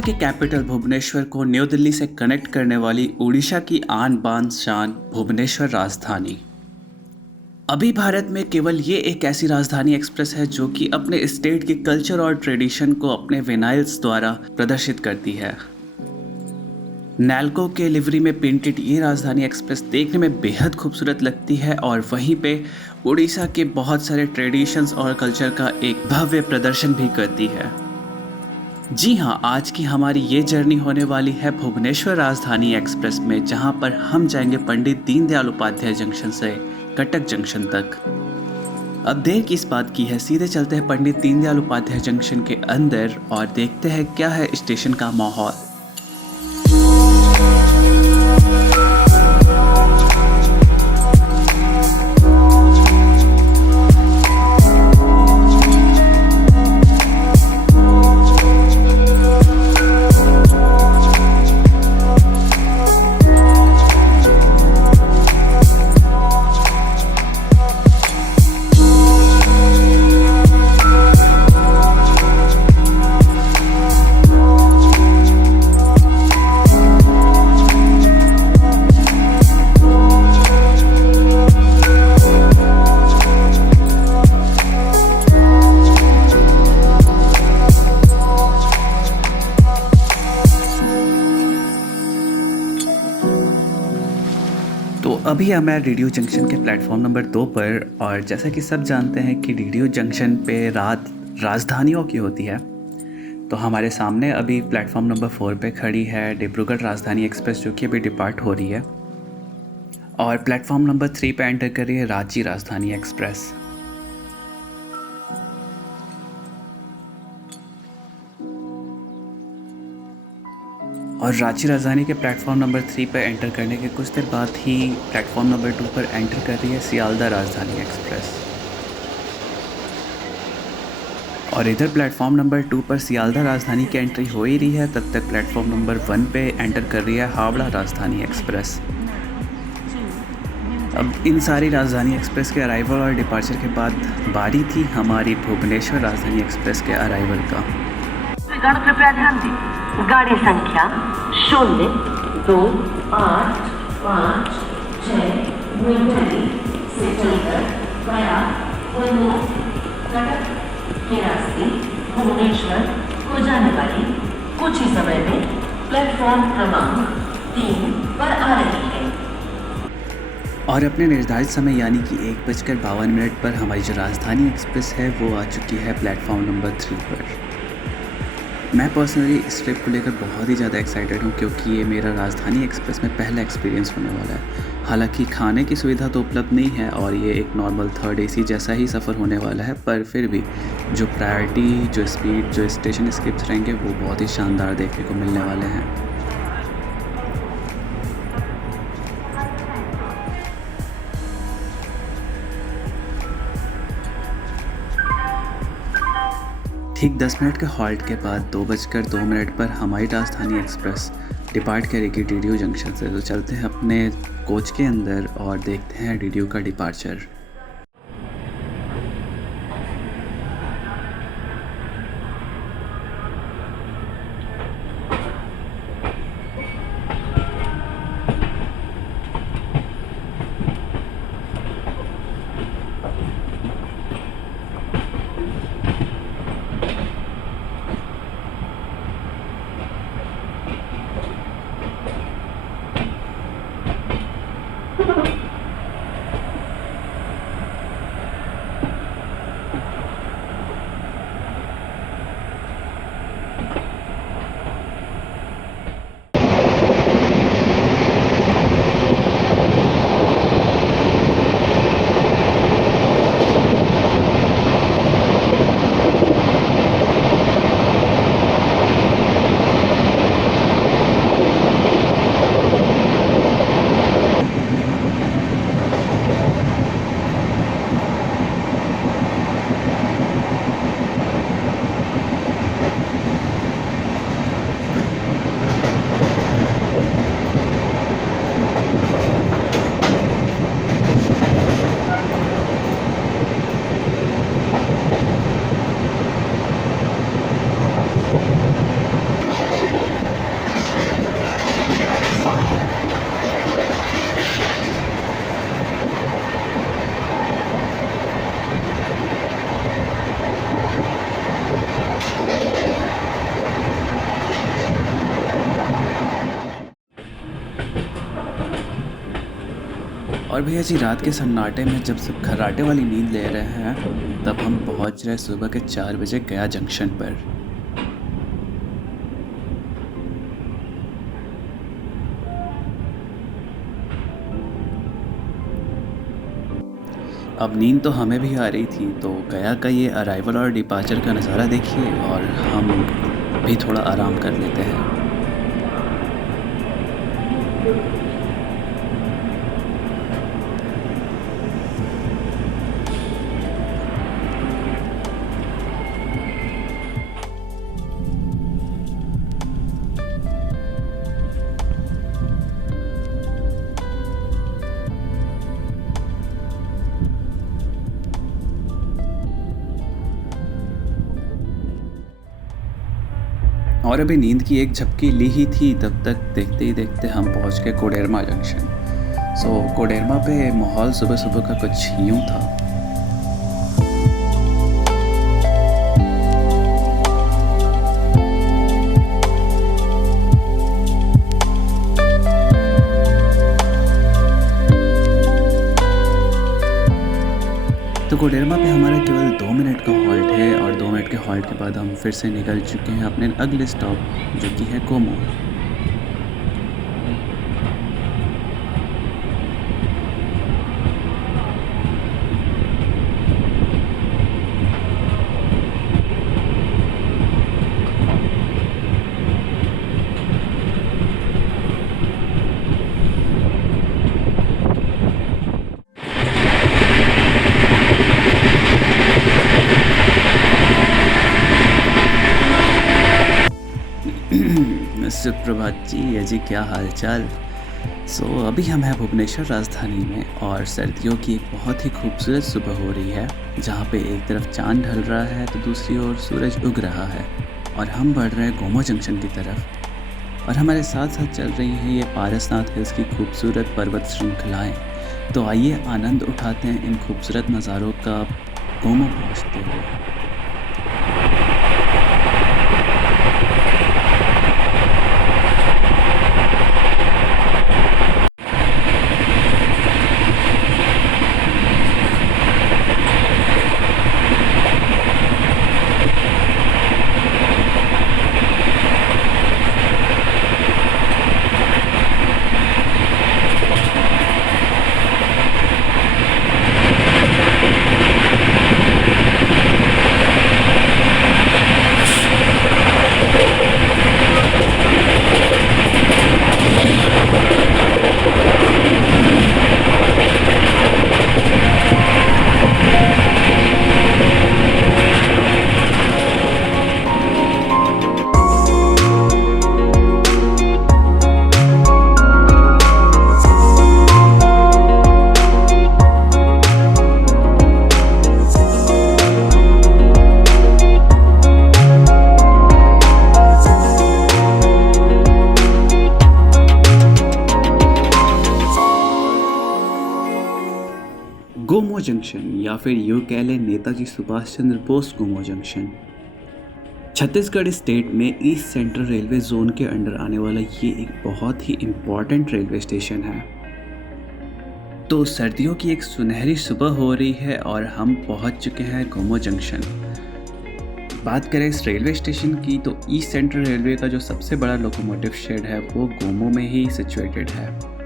उड़ीसा के कैपिटल भुवनेश्वर को न्यू दिल्ली से कनेक्ट करने वाली उड़ीसा की आन बान शान भुवनेश्वर राजधानी। अभी भारत में केवल ये एक ऐसी राजधानी एक्सप्रेस है जो कि अपने स्टेट के कल्चर और ट्रेडिशन को अपने विनाइल्स द्वारा प्रदर्शित करती है। नैल्को के लिवरी में पेंटेड ये राजधानी एक्सप्रेस देखने में बेहद खूबसूरत लगती है और वहीं पे उड़ीसा के बहुत सारे ट्रेडिशंस और कल्चर का एक भव्य प्रदर्शन भी करती है। जी हाँ, आज की हमारी ये जर्नी होने वाली है भुवनेश्वर राजधानी एक्सप्रेस में, जहाँ पर हम जाएंगे पंडित दीनदयाल उपाध्याय जंक्शन से कटक जंक्शन तक। अब देर किस बात की है, सीधे चलते हैं पंडित दीनदयाल उपाध्याय जंक्शन के अंदर और देखते हैं क्या है स्टेशन का माहौल। तो अभी मैं रेडियो जंक्शन के प्लेटफॉर्म नंबर 2 पर, और जैसा कि सब जानते हैं कि रेडियो जंक्शन पे रात राजधानियों की होती है, तो हमारे सामने अभी प्लेटफॉर्म नंबर 4 पे खड़ी है डिब्रूगढ़ राजधानी एक्सप्रेस जो कि अभी डिपार्ट हो रही है, और प्लेटफॉर्म नंबर 3 पे एंटर कर रही है रांची राजधानी एक्सप्रेस। और रांची राजधानी के प्लेटफॉर्म नंबर 3 पर एंटर करने के कुछ देर बाद ही प्लेटफॉर्म नंबर 2 पर एंटर कर रही है सियालदह राजधानी एक्सप्रेस। और इधर प्लेटफॉर्म नंबर 2 पर सियालदह राजधानी की एंट्री हो ही रही है, तब तक प्लेटफॉर्म नंबर 1 पे एंटर कर रही है हावड़ा राजधानी एक्सप्रेस। अब इन सारी राजधानी एक्सप्रेस के अराइवल और डिपार्चर के बाद बारी थी हमारी भुवनेश्वर राजधानी एक्सप्रेस के अराइवल का। कृपया ध्यान दें, गाड़ी संख्या 02856 न्यू से चलकर गया कटक के रास्ते भुवनेश्वर को जाने वाली कुछ ही समय में प्लेटफॉर्म क्रमांक 3 पर आ रही है। और अपने निर्धारित समय यानी कि 1:52 पर हमारी जो राजधानी एक्सप्रेस है वो आ चुकी है प्लेटफॉर्म नंबर 3 पर। मैं पर्सनली इस ट्रिप को लेकर बहुत ही ज़्यादा एक्साइटेड हूँ, क्योंकि ये मेरा राजधानी एक्सप्रेस में पहला एक्सपीरियंस होने वाला है। हालांकि खाने की सुविधा तो उपलब्ध नहीं है और ये एक नॉर्मल 3rd AC जैसा ही सफ़र होने वाला है, पर फिर भी जो प्रायोरिटी, जो स्पीड, जो स्टेशन स्किप्स रहेंगे वो बहुत ही शानदार देखने को मिलने वाले हैं। ठीक 10 मिनट के हॉल्ट के बाद 2:02 पर हमारी राजधानी एक्सप्रेस डिपार्ट करेगी रेडियो जंक्शन से। तो चलते हैं अपने कोच के अंदर और देखते हैं रेडियो का डिपार्चर। और भैया जी रात के सन्नाटे में जब सब खर्राटे वाली नींद ले रहे हैं तब हम पहुंच रहे सुबह के 4 बजे गया जंक्शन पर। अब नींद तो हमें भी आ रही थी, तो गया का ये अराइवल और डिपार्चर का नज़ारा देखिए और हम भी थोड़ा आराम कर लेते हैं। और अभी नींद की एक झपकी ली ही थी, तब तक देखते ही देखते हम पहुंच गए कोडेरमा जंक्शन। कोडेरमा पे माहौल सुबह सुबह का कुछ यूं था। तो कोडेरमा पे हमारा केवल 2 मिनट का हॉल्ट है और 2 मिनट के हॉल्ट के बाद हम फिर से निकल चुके हैं अपने अगले स्टॉप जो कि है गोमो। सुप्रभात जी, अजी क्या हाल चाल। अभी हम हैं भुवनेश्वर राजधानी में और सर्दियों की एक बहुत ही खूबसूरत सुबह हो रही है, जहाँ पे एक तरफ चांद ढल रहा है तो दूसरी ओर सूरज उग रहा है और हम बढ़ रहे हैं गोमो जंक्शन की तरफ। और हमारे साथ साथ चल रही है ये पारसनाथ हिल्स की खूबसूरत पर्वत श्रृंखलाएँ। तो आइए आनंद उठाते हैं इन खूबसूरत नज़ारों का गोमो पहुँचते हुए। गोमो जंक्शन या फिर यूँ कह लें नेताजी सुभाष चंद्र बोस गोमो जंक्शन छत्तीसगढ़ स्टेट में ईस्ट सेंट्रल रेलवे जोन के अंडर आने वाला ये एक बहुत ही इम्पॉर्टेंट रेलवे स्टेशन है। तो सर्दियों की एक सुनहरी सुबह हो रही है और हम पहुंच चुके हैं गोमो जंक्शन। बात करें इस रेलवे स्टेशन की तो ईस्ट सेंट्रल रेलवे का जो सबसे बड़ा लोकोमोटिव शेड है वो गोमो में ही सिचुएटेड है।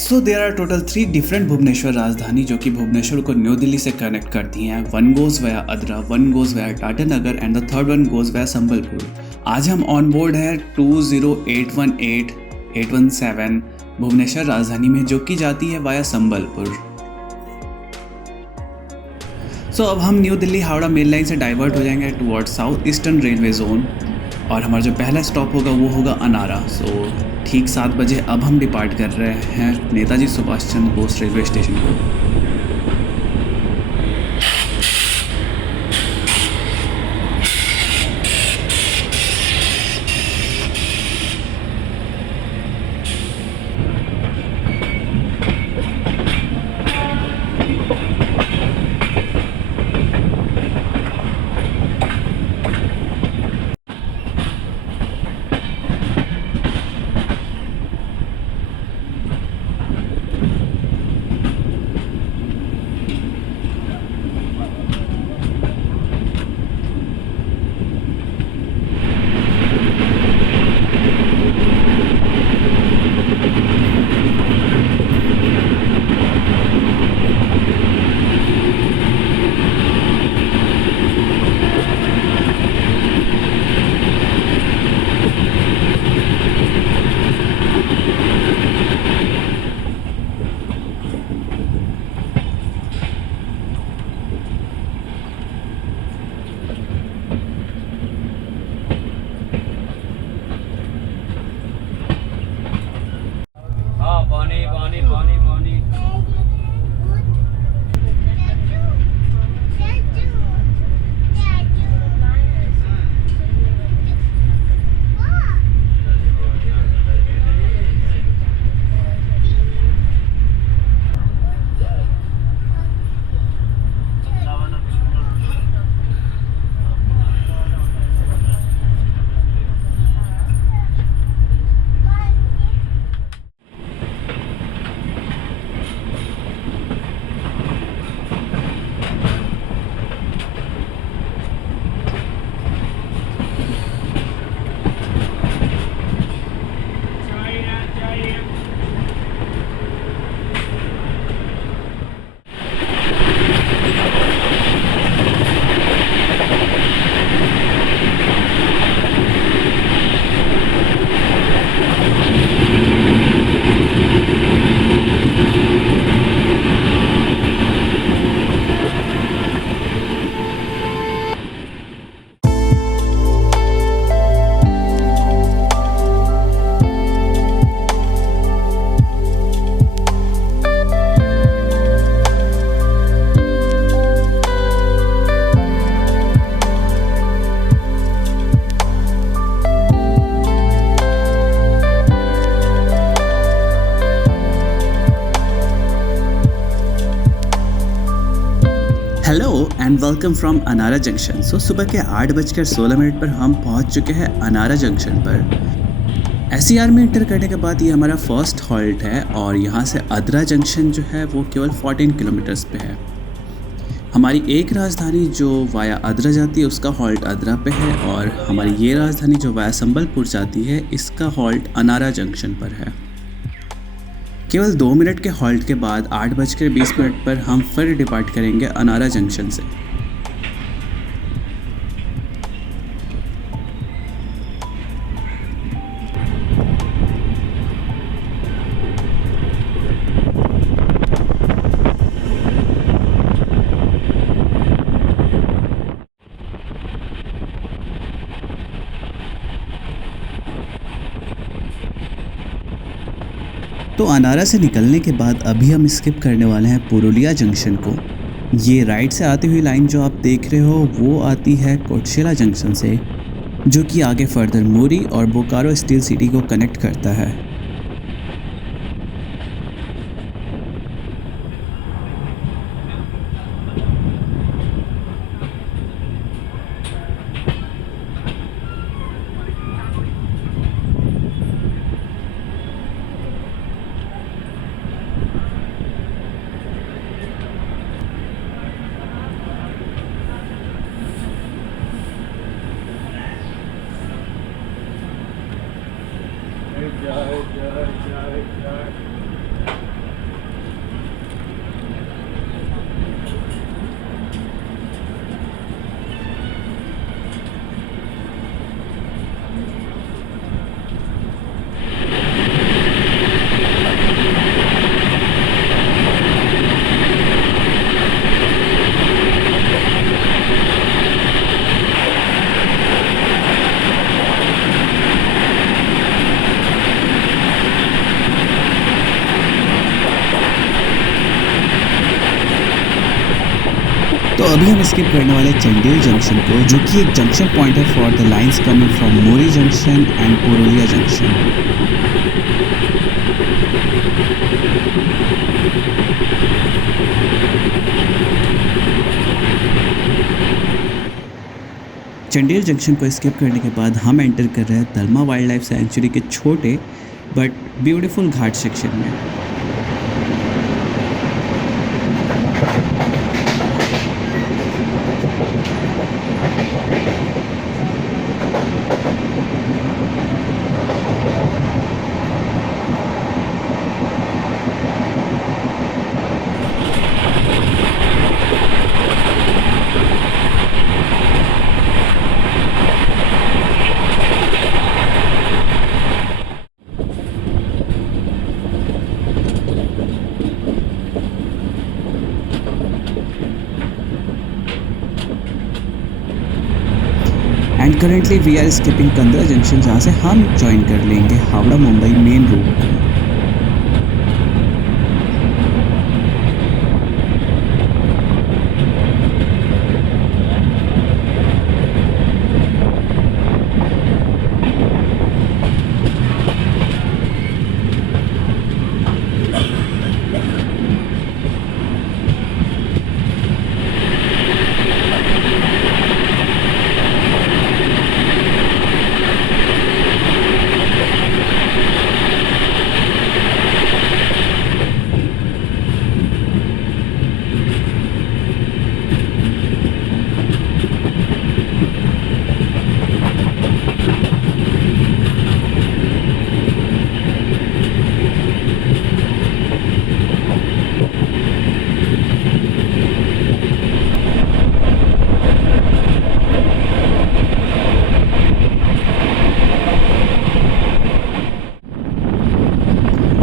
There are total 3 different Bhubaneswar Rajdhani जो कि भुवनेश्वर को न्यू दिल्ली से कनेक्ट करती हैं। One goes via Adra, one goes via Tatanagar and the third one goes via Sambalpur. आज हम ऑन बोर्ड है 20818-817 भुवनेश्वर राजधानी में, जो कि जाती है वाया संबलपुर। अब हम new Delhi Howrah main line से डाइवर्ट हो जाएंगे toward south eastern railway zone और हमारा जो पहला स्टॉप होगा वो होगा अनारा। ठीक 7 बजे अब हम डिपार्ट कर रहे हैं नेताजी सुभाष चंद्र बोस रेलवे स्टेशन को। पानी पानी पानी पानी। Hello and welcome from Anara junction. सुबह के 8:16 पर हम पहुंच चुके हैं अनारा जंक्शन पर। SCR में इंटर करने के बाद ये हमारा फर्स्ट हॉल्ट है और यहाँ से अदरा जंक्शन जो है वो केवल 14 किलोमीटर्स पे है। हमारी एक राजधानी जो वाया अदरा जाती है उसका हॉल्ट अदरा पे है और हमारी ये राजधानी जो वाया संबलपुर जाती है इसका हॉल्ट अनारा जंक्शन पर है। केवल 2 मिनट के हॉल्ट के बाद 8:20 पर हम फिर डिपार्ट करेंगे अनारा जंक्शन से। तो अनारा से निकलने के बाद अभी हम स्किप करने वाले हैं पुरुलिया जंक्शन को। ये राइट से आती हुई लाइन जो आप देख रहे हो वो आती है कोटशिला जंक्शन से, जो कि आगे फर्दर मोरी और बोकारो स्टील सिटी को कनेक्ट करता है। तो अभी हम स्किप करने वाले चंडेल जंक्शन को, जो कि एक जंक्शन पॉइंट है for the lines coming from Mori junction and Purulia junction. Chandel junction को स्किप करने के बाद हम एंटर कर रहे हैं तलमा वाइल्ड लाइफ सेंचुरी के छोटे बट ब्यूटीफुल घाट सेक्शन में। And currently we are skipping Kandra junction, जहाँ से हम ज्वाइन कर लेंगे हावड़ा मुंबई मेन रूट को।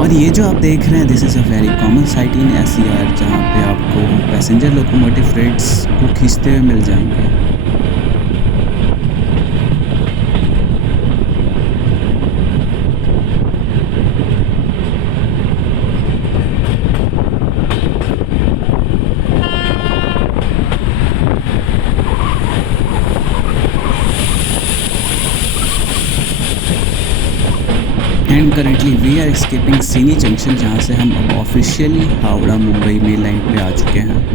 और ये जो आप देख रहे हैं, this is a very common site in SER, जहाँ पे आपको पैसेंजर लोकोमोटिव फ्रेट्स को खींचते हुए मिल जाएंगे। And currently we are escaping Sini junction, जहाँ से हम अब officially Howrah Mumbai mail line पे आ चुके हैं।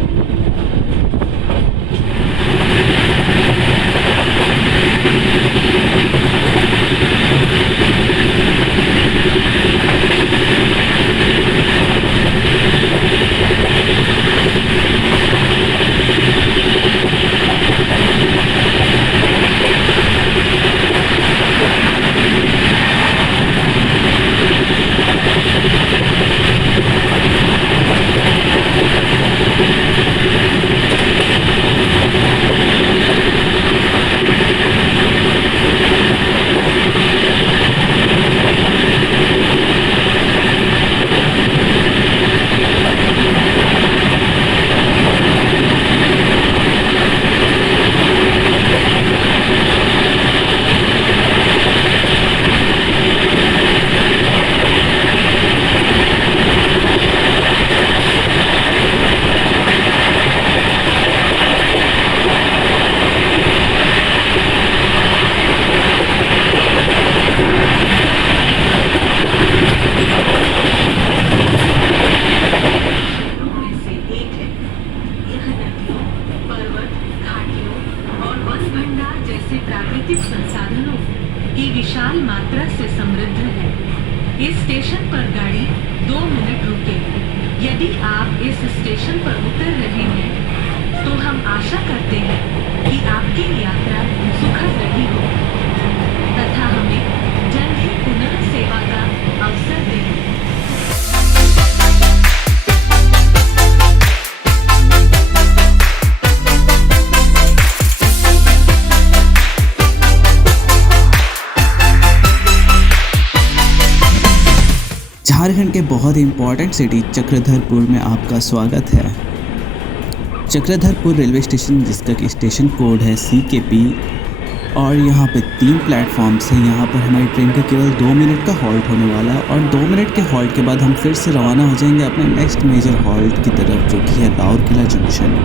प्राकृतिक संसाधनों की विशाल मात्रा से समृद्ध है। इस स्टेशन पर गाड़ी 2 मिनट रुकेगी। यदि आप इस स्टेशन पर उतर रहे हैं तो हम आशा करते हैं कि आपकी यात्रा सुखद रही हो तथा हमें जल्द ही पुनः सेवा का अवसर दें। झारखंड के बहुत ही इम्पॉर्टेंट सिटी चक्रधरपुर में आपका स्वागत है। चक्रधरपुर रेलवे स्टेशन, जिसका कि स्टेशन कोड है CKP, और यहाँ पे 3 प्लेटफॉर्म्स हैं। यहाँ पर हमारी ट्रेन का केवल 2 मिनट का हॉल्ट होने वाला है और 2 मिनट के हॉल्ट के बाद हम फिर से रवाना हो जाएंगे अपने नेक्स्ट मेजर हॉल्ट की तरफ, जो कि है राउरकेला जंक्शन।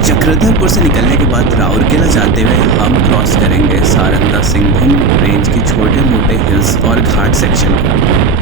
चक्रधरपुर से निकलने के बाद राउरकेला जाते हुए हम क्रॉस करेंगे सारंदा सिंहभूम रेंज के छोटे मोटे हिल्स और घाट सेक्शन को।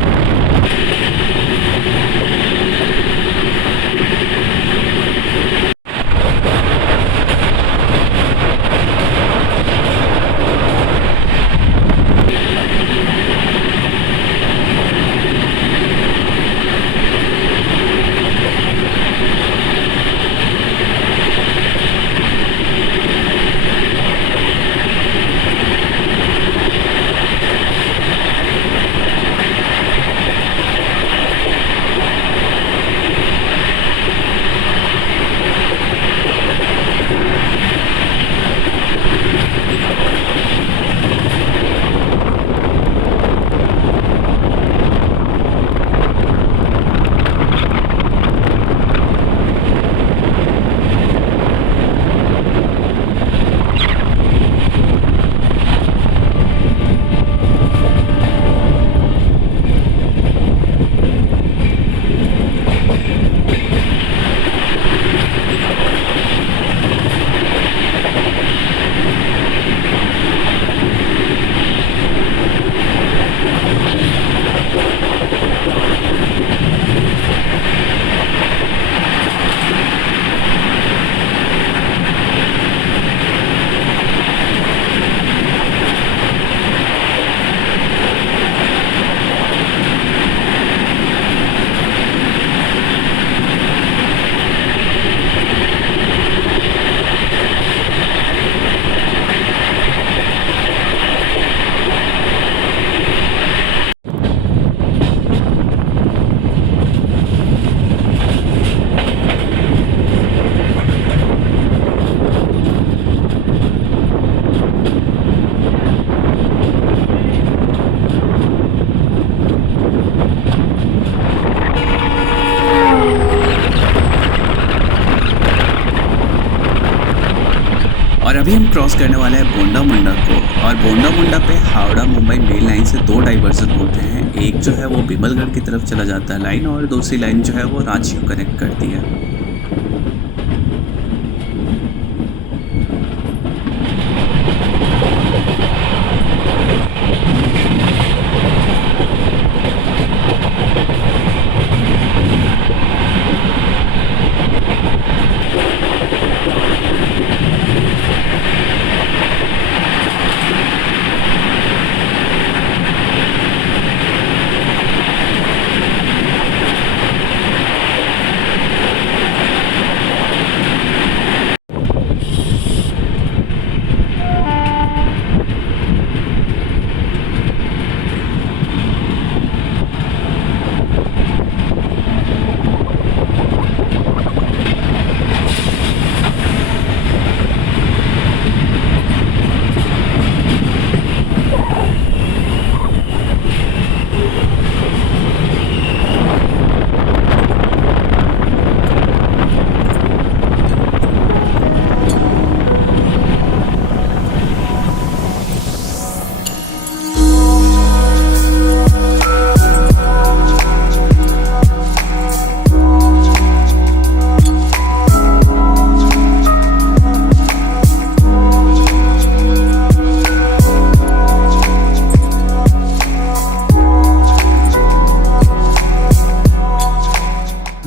अभी हम क्रॉस करने वाले हैं बोंडा मुंडा को, और बोंडा मुंडा पे हावड़ा मुंबई मेल लाइन से 2 डाइवर्जन होते हैं। एक जो है वो बिमलगढ़ की तरफ चला जाता है लाइन, और दूसरी लाइन जो है वो रांची को कनेक्ट करती है।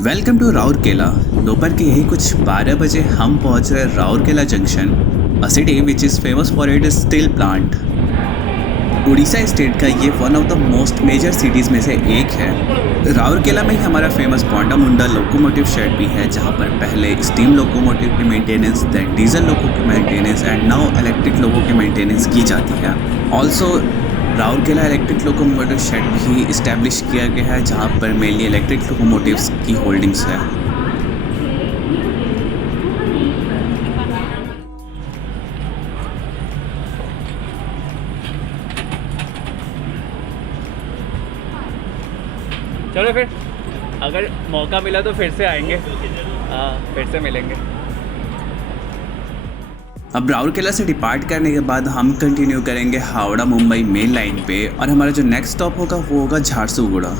Welcome to Rourkela. दोपहर के यही कुछ 12 बजे हम पहुंच रहे Rourkela junction, a city which is famous for it steel plant. Orissa state का ये one of the most major cities में से एक है। राउरकेला में ही हमारा famous Bondamunda locomotive shed भी है, जहाँ पर पहले स्टीम लोकोमोटिव की मेंटेनेंस, देन डीजल लोको की maintenance and now electric loco की मेंटेनेंस की जाती है। Also Rourkela electric locomotive shed भी इस्टेब्लिश किया गया है, जहाँ पर मेनली इलेक्ट्रिक लोकोमोटिव्स की होल्डिंग्स है। चलो फिर, अगर मौका मिला तो फिर से आएंगे। हाँ, फिर से मिलेंगे। अब राउरकेला से डिपार्ट करने के बाद हम कंटिन्यू करेंगे हावड़ा मुंबई मेन लाइन पे, और हमारा जो नेक्स्ट स्टॉप होगा वो होगा झारसुगुड़ा।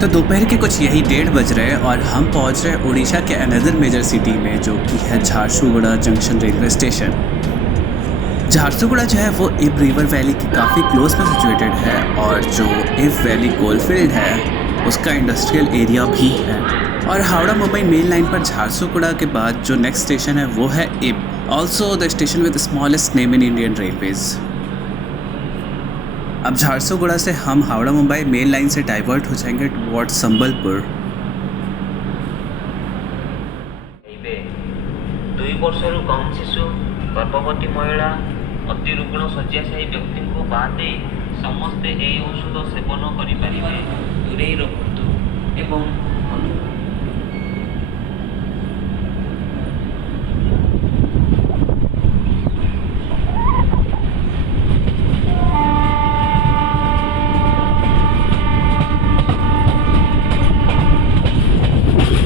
तो दोपहर के कुछ यही 1:30 बज रहे हैं और हम पहुंच रहे हैं उड़ीसा के अनदर मेजर सिटी में, जो कि है Jharsuguda junction railway station. Jharsuguda जो है वो इफ रिवर वैली के काफ़ी क्लोज में सिचुएटेड है, और जो इफ वैली कोलफील्ड है उसका इंडस्ट्रियल एरिया भी है। और हावड़ा मुंबई मेन लाइन पर झारसुगुड़ा के बाद जो नेक्स्ट स्टेशन है वो है इब, also the station with smallest name in Indian railways. अब झारसुगुड़ा से हम हावड़ा मुंबई मेन लाइन से डाइवर्ट हो जाएंगे टुवर्ड्स संबलपुर। दुई वर्षरू कम शिशु, गर्भवती महिला, अति रुग्ण शय्याशायी व्यक्ति को बाद समस्ते यही औषध सेवन करें, दूरे रखु एवं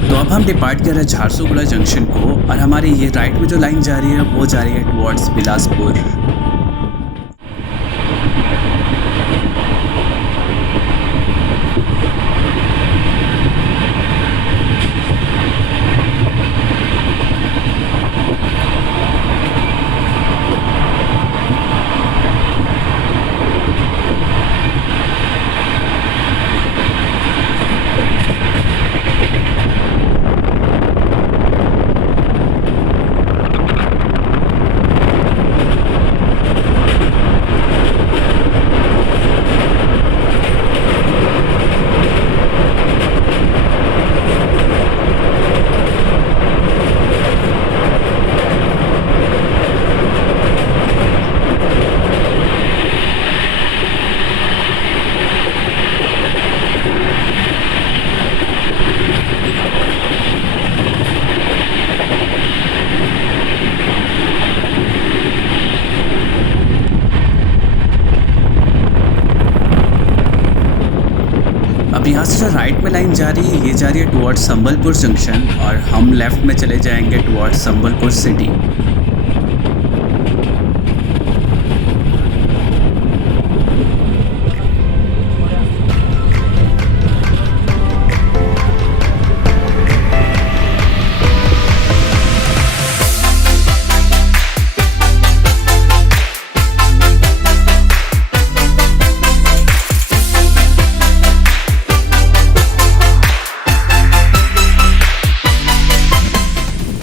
तो अब हम डिपार्ट कर रहे हैं झारसुगुड़ा जंक्शन को और हमारी ये राइट में जो लाइन जा रही है वो जा रही है टुवर्ड्स बिलासपुर। अब यहाँ से जो राइट में लाइन जा रही है ये जा रही है टुवर्ड्स संबलपुर जंक्शन और हम लेफ्ट में चले जाएंगे towards Sambalpur city.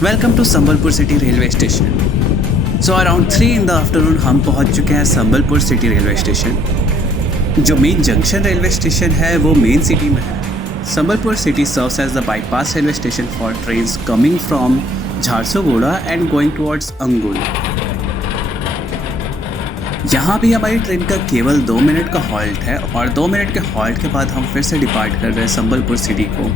Welcome to Sambalpur city railway station. So around 3 in the afternoon हम पहुंच चुके हैं संबलपुर सिटी रेलवे स्टेशन। जो मेन जंक्शन रेलवे स्टेशन है वो मेन सिटी में है। Sambalpur city serves as the bypass railway station for trains coming from Jharsuguda and going towards Angul. यहाँ भी हमारी ट्रेन का केवल 2 मिनट का हॉल्ट है और 2 मिनट के हॉल्ट के बाद हम फिर से डिपार्ट कर रहे हैं संबलपुर सिटी को।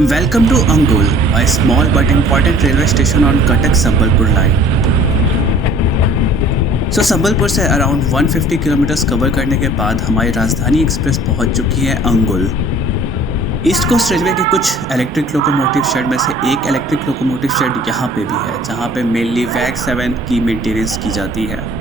Welcome to Angul, a small but important railway station on Cuttack-Sambalpur line. So Sambalpur से अराउंड 150 किलोमीटर्स कवर करने के बाद हमारी राजधानी एक्सप्रेस पहुंच चुकी है अंगुल। ईस्ट कोस्ट रेलवे के कुछ इलेक्ट्रिक लोकोमोटिव शेड में से एक इलेक्ट्रिक लोकोमोटिव शेड यहाँ पे भी है, जहाँ पे मेनली वैग 7 की मेंटेनेंस की जाती है।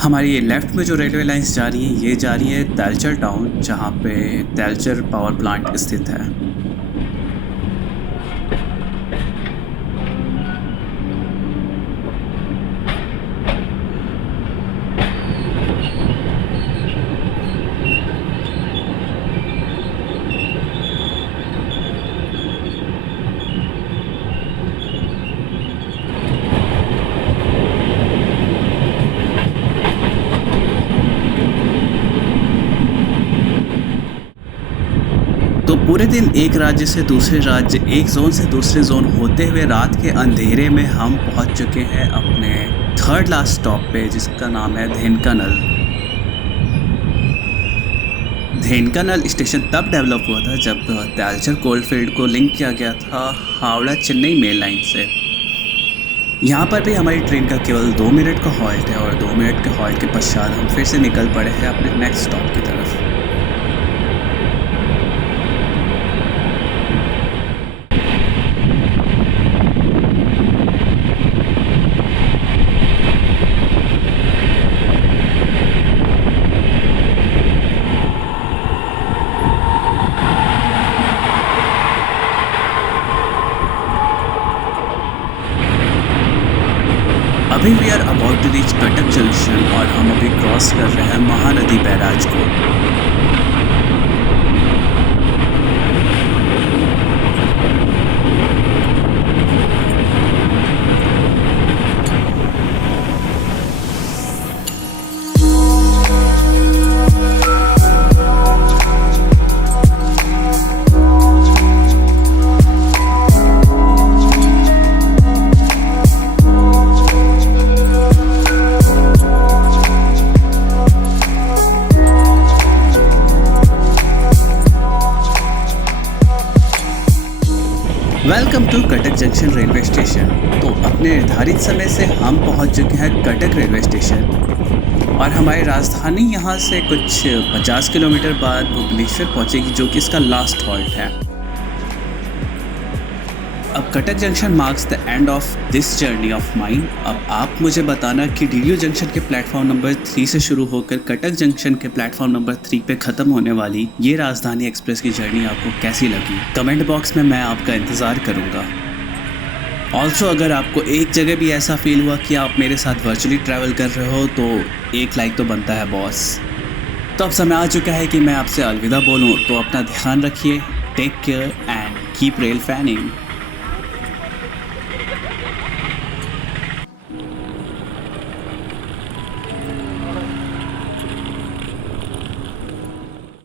हमारी ये लेफ़्ट में जो रेलवे लाइंस जा रही हैं, ये जा रही है तेलचर टाउन, जहाँ पे तेलचर पावर प्लांट स्थित है। तो पूरे दिन एक राज्य से दूसरे राज्य, एक जोन से दूसरे जोन होते हुए रात के अंधेरे में हम पहुंच चुके हैं अपने थर्ड लास्ट स्टॉप पे, जिसका नाम है धेनकानल। धेनकानल स्टेशन तब डेवलप हुआ था जब तेलचर कोलफील्ड को लिंक किया गया था हावड़ा चेन्नई मेल लाइन से। यहाँ पर भी हमारी ट्रेन का केवल 2 मिनट का हॉल्ट है और 2 मिनट के हॉल्ट के पश्चात हम फिर से निकल पड़े हैं अपने नेक्स्ट स्टॉप की तरफ। अभी we are about to reach Cuttack junction और हम अभी क्रॉस कर रहे हैं महानदी बैराज को। Welcome to Cuttack junction railway station. तो अपने निर्धारित समय से हम पहुंच चुके हैं कटक रेलवे स्टेशन और हमारी राजधानी यहां से कुछ 50 किलोमीटर बाद भुवनेश्वर पहुंचेगी, जो कि इसका लास्ट हॉल्ट है। अब Cuttack junction marks the end of this journey of mine. अब आप मुझे बताना कि डीडीयू जंक्शन के प्लेटफॉर्म नंबर 3 से शुरू होकर कटक जंक्शन के प्लेटफॉर्म नंबर 3 पे ख़त्म होने वाली ये राजधानी एक्सप्रेस की जर्नी आपको कैसी लगी। कमेंट बॉक्स में मैं आपका इंतज़ार करूँगा। ऑल्सो अगर आपको एक जगह भी ऐसा फील हुआ कि आप मेरे साथ वर्चुअली ट्रैवल कर रहे हो तो एक लाइक तो बनता है बॉस। तो अब समय आ चुका है कि मैं आपसे अलविदा बोलूँ। तो अपना ध्यान रखिए, take care and keep rail fanning.